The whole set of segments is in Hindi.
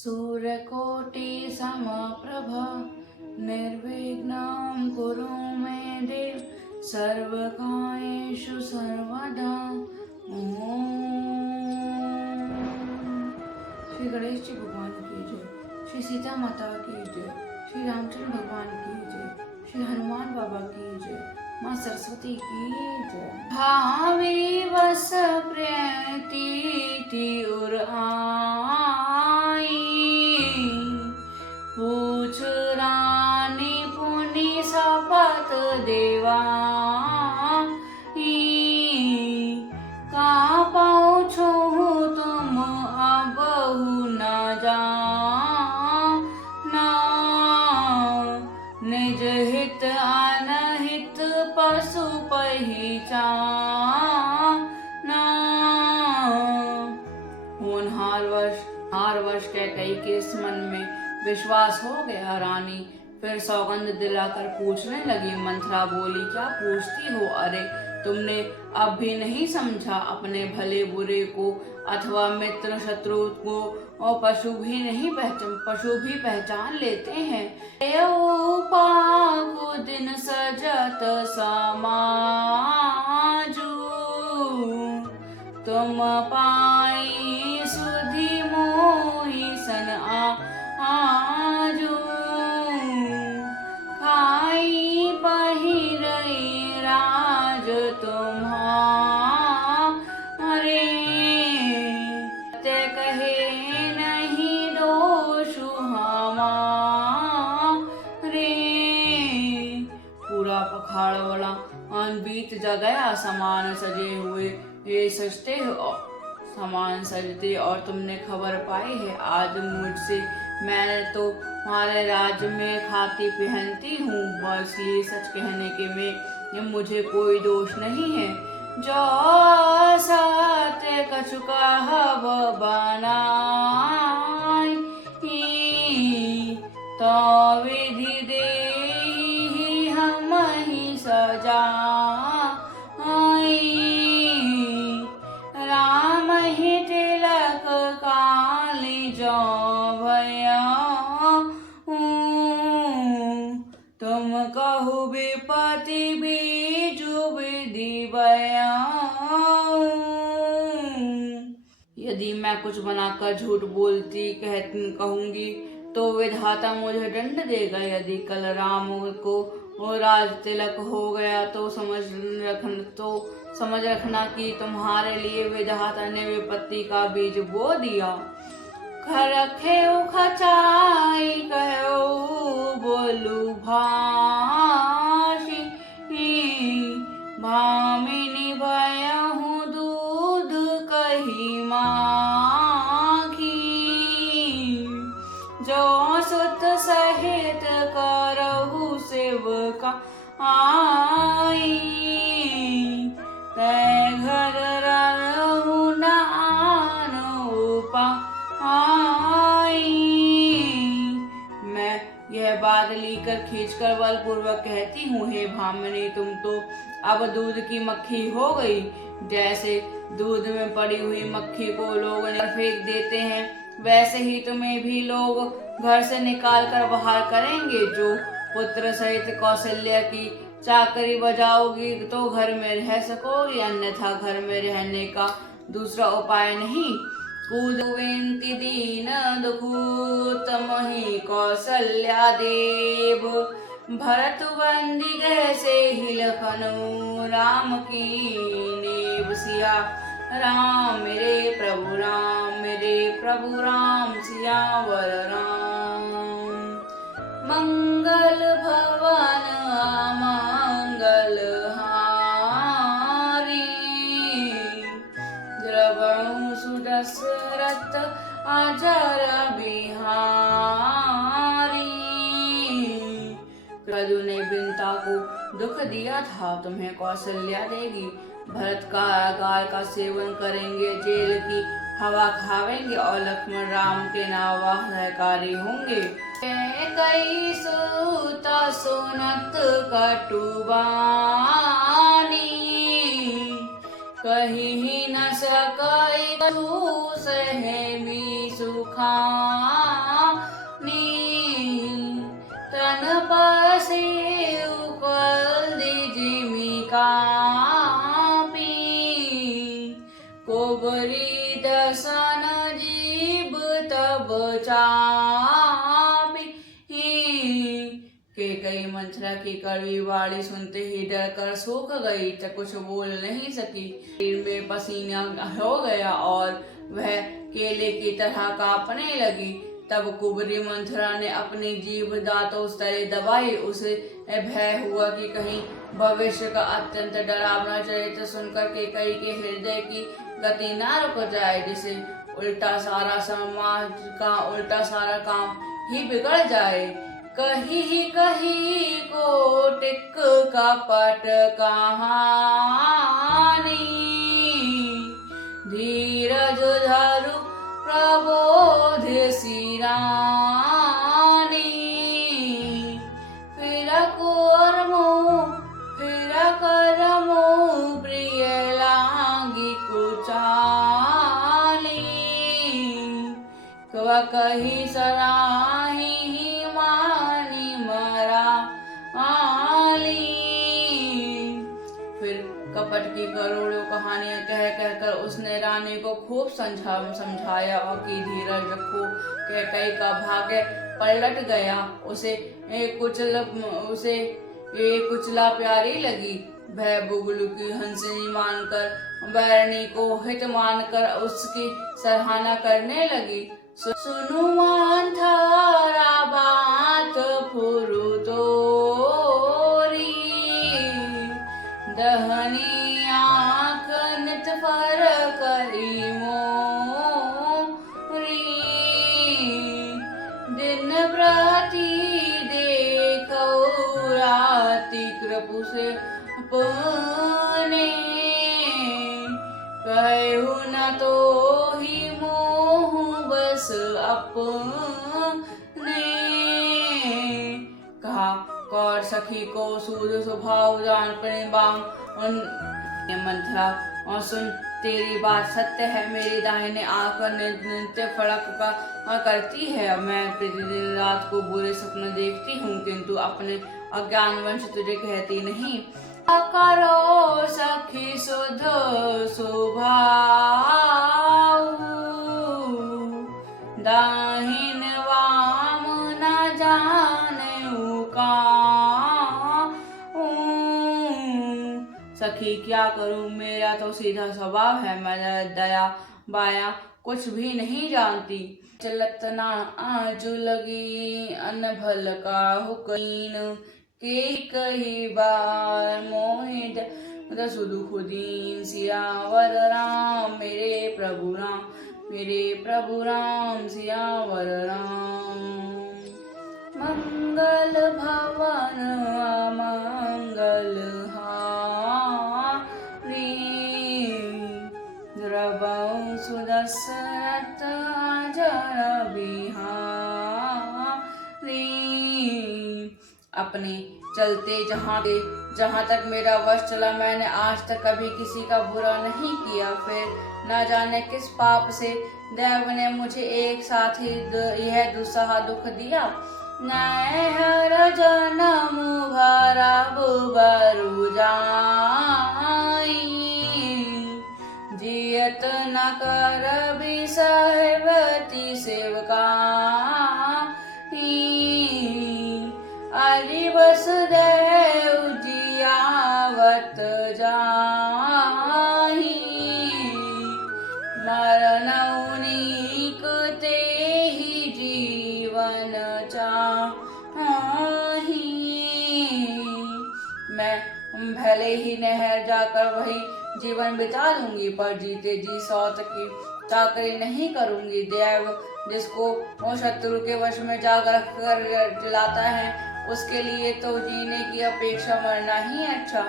सूर्यकोटि समप्रभ निर्विघ्नं कुरु मे देव सर्वकार्येषु सर्वदा। ओम। श्री गणेश जी भगवान की जय, श्री सीता माता की जय, श्री रामचंद्र भगवान की जय, श्री हनुमान बाबा की जय, माँ सरस्वती की जय। भावी वस प्रीति उर आई, पूछ रानी पुनि शपथ देवाई, का पहुँचो तुम अबहु न जाना, निज हित अनहित पशु पहिचाना। होनहार वश कैकेयी के इस मन में विश्वास हो गया। रानी फिर सौगंध दिलाकर पूछने लगी। मंथरा बोली, क्या पूछती हो? अरे तुमने अब भी नहीं समझा? अपने भले बुरे को अथवा मित्र शत्रु को और पशु भी पहचान लेते हैं। पाकु दिन सजत समाजू, तुम पाई सुधि मोहि सन आजू, खाई पहिरई राज तुम्हारे, ते कहे नहीं दोषु हमारे। पूरा पखाड़वाड़ा बीत जा गया। समान सजे हुए ये सजते हो, समान सजते और तुमने खबर पाई है आज मुझसे। मैं तो तुम्हारे राज्य में खाती पहनती हूँ, इसलिए सच कहने के में मुझे कोई दोष नहीं है। जो सत्य कछु कहब बनाई, तो विधि देहि हम ही सजा। राम ही तिलक काली जो भया, तुम कहु विपति बीजु विधि बया। यदि मैं कुछ बनाकर झूठ बोलती कहूंगी तो विधाता मुझे दंड देगा। यदि कल राम को राज तिलक हो गया तो समझ रखना कि तुम्हारे लिए विधाता ने विपत्ति का बीज बो दिया। खरखे खचाई कहो बोलू भाषी, भामिनी भयहु दूध कही माखी, जो सुत सहित करहु सेवका आई, तै घर रहु न आनो पाई। मैं यह बात लेकर खींचकर बलपूर्वक कहती हूँ, हे भामिनी, तुम तो अब दूध की मक्खी हो गई। जैसे दूध में पड़ी हुई मक्खी को लोग फेंक देते हैं, वैसे ही तुम्हें भी लोग घर से निकाल कर बाहर करेंगे। जो पुत्र सहित कौशल्या की चाकरी बजाओगी तो घर में रह सकोगी, अन्यथा घर में रहने का दूसरा उपाय नहीं। कूदविंति दीन दुखु तमहि कौशल्या देव, भरत बंदी कैसे ही लखनऊ राम की नेब। सिया राम मेरे प्रभु राम सियावर राम। मंगल भवन अमंगल हारी, द्रवहु सुदशरथ अजर बिहारी। क्रतु ने बिंता को दुख दिया था, तुम्हें कौशल्या देगी। भरत का गाय का सेवन करेंगे, जेल की हवा खावेंगे और लक्ष्मण राम के नावा सहकारी होंगे। कई सुता सुनत कटुबानी, कही न सकई कछु सहमी सुखानी तन पसे उकल जिमी कापी कोबरी दसन जीव तब चापी। कैकेयी मंथरा की कड़वी वाणी सुनते ही डर कर सूख गई, कुछ बोल नहीं सकी। शरीर में पसीना हो गया और वह केले की तरह कांपने लगी। तब कुबरी मंथरा ने अपनी जीभ दांतों तले दबाई। उसे भय हुआ कि कहीं भविष्य का अत्यंत डरावना चरित्र सुनकर कैकेयी के हृदय की गति न रुक जाए, जिसे उल्टा सारा काम ही बिगड़ जाए। कही कोटिक कपट कहानी धीरज धरु प्रबोध सिरानी फिर करमो प्रिय लागी कुचाली कही सराही मानी मरा आली। फिर कपट की करोड़ों कहानियां कह कहकर उसने रानी को खूब समझाया और कि धीरज रखो। कैकेयी का भाग्य पलट गया। उसे कुचला प्यारी लगी। वह बुगलू की हंसनी मानकर बैरनी को हित मानकर उसकी सराहना करने लगी। सुनु मंथरा बात फुरु तोरी दहनी आँख नित फर करी मोरी दिन प्रति देखो राति कृपु से अपने कहु न तो ही मोह बस अपने। कहा कौर सखी को सूद स्वभाव जान प्रेम मंथरा और सुन तेरी बात सत्य है। मेरी दाहिने आंख नित्य फड़क करती है। मैं प्रतिदिन रात को बुरे सपने देखती हूँ, किंतु अपने अज्ञानवश तुझे कहती नहीं। करो सखी सुध स्वभाव दाहिन वाम न जाने सखी क्या करूं, मेरा तो सीधा स्वभाव है। मैं दया बाया कुछ भी नहीं जानती। चलत ना आजू लगी अनभल का हुकीन के कई बार मोहित सुदुख दीन सियावर राम मेरे प्रभु राम सियावर राम। मंगल भवन अमंगल हारी द्रवं सुदशरथ जन बिहारी। अपने चलते जहाँ तक मेरा वश चला, मैंने आज तक कभी किसी का बुरा नहीं किया। फिर न जाने किस पाप से देव ने मुझे एक साथ ही यह दुस्सह दुख दिया। नहर जनम भरा बरु जाई जियत न कर भी सहबती सेवका अरि वसुदेव जियावत जाहि मरनौनिक तेहि जीवन चाहि। मैं भले ही नहर जाकर वही जीवन बिता लूंगी, पर जीते जी सौत की चाकरी नहीं करूंगी। देव जिसको वो शत्रु के वश में जाकर रख लाता है, उसके लिए तो जीने की अपेक्षा मरना ही अच्छा।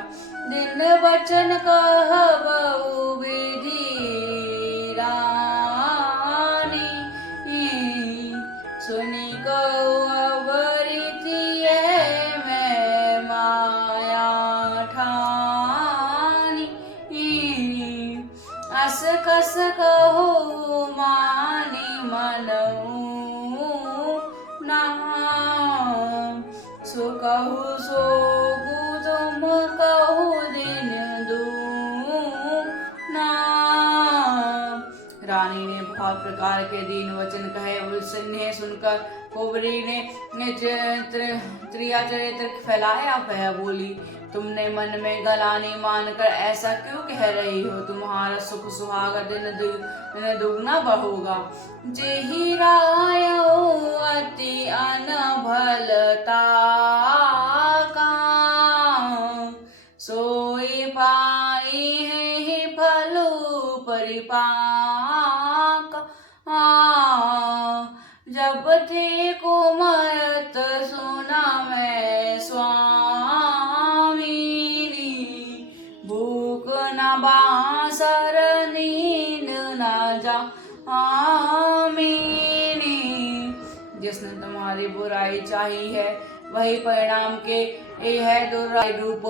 दिन वचन कहबहु विधि रानी सुनी कहु अवरिति मैं माया ठानी। रानी ने बहुत प्रकार के दीन वचन कहे। उन्हें सुनकर कुंवरी ने त्रियाचरित्र फैलाया। वह बोली, तुमने मन में गलानी मानकर ऐसा क्यों कह रही हो? तुम्हारा सुख सुहाग दिन दुगना बढ़ोगा। जेहि रायो अति अनभलता का, सोई पाई है फलो परिपाक। जब थे कुमरत सुना मैं स्वामिनी, भूख न बासर नींद न जामिनी। जिसने तुम्हारी बुराई चाही है वही परिणाम के यह दुर्राई रूप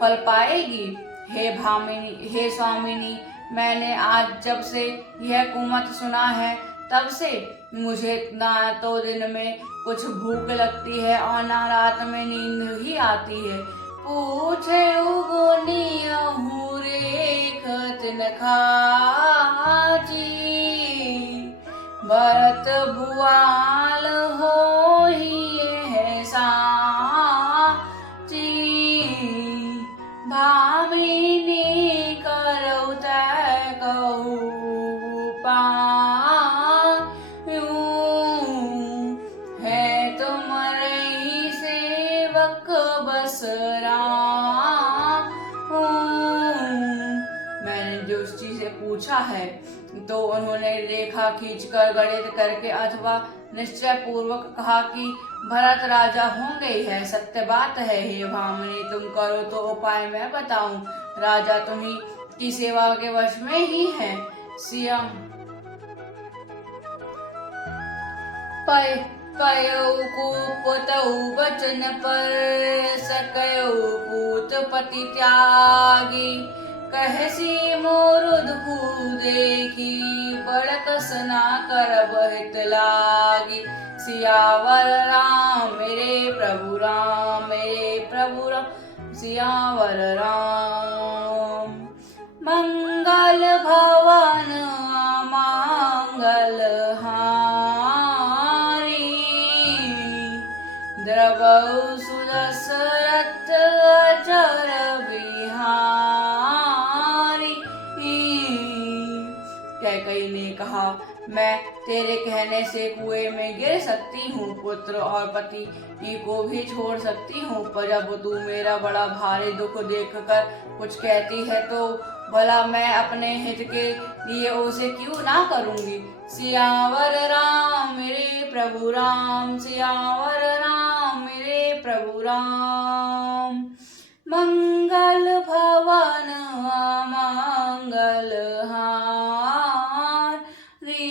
फल पाएगी। हे भामिनी, हे स्वामिनी, मैंने आज जब से यह कुमत सुना है तब से मुझे ना तो दिन में कुछ भूख लगती है और ना रात में नींद ही आती है। पूछे उगुनियहु रेख तिन खाची, भरत भुआल होहि है साची। भामिनी करौ तै कहु पायूं, है तुमरहि सेवक बस राहूं। मैंने जोशी से पूछा है तो उन्होंने रेखा खींचकर गणित करके अथवा निश्चय पूर्वक कहा कि भरत राजा होंगे। यह सत्य बात है। हे भामिनी, तुम करो तो उपाय मैं बताऊं। राजा तुम्ही की सेवा के वश में ही है। सिया पयौ कुपतौ वचन पर, सकयौ पूत पति त्यागी। कहसी मोरुद हु देखी, बड़ कसना करब हित लागी। सियावर राम मेरे प्रभु राम, मेरे प्रभु राम सियावर राम। मंगल भवन अमंगल हारी, द्रवौ सुदशरथ अजर बिहारी। कैकई ने कहा, मैं तेरे कहने से कुएं में गिर सकती हूँ, पुत्र और पति को भी छोड़ सकती हूँ, पर जब तू मेरा बड़ा भारी दुख देखकर कुछ कहती है तो भला मैं अपने हित के लिए उसे क्यों ना करूँगी। सियावर राम मेरे प्रभु राम, सियावर राम मेरे प्रभु राम। मंगल भवन अमंगल हारी,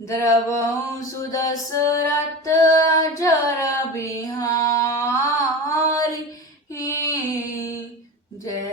द्रवौ सुदशरथ अजर बिहारी। जय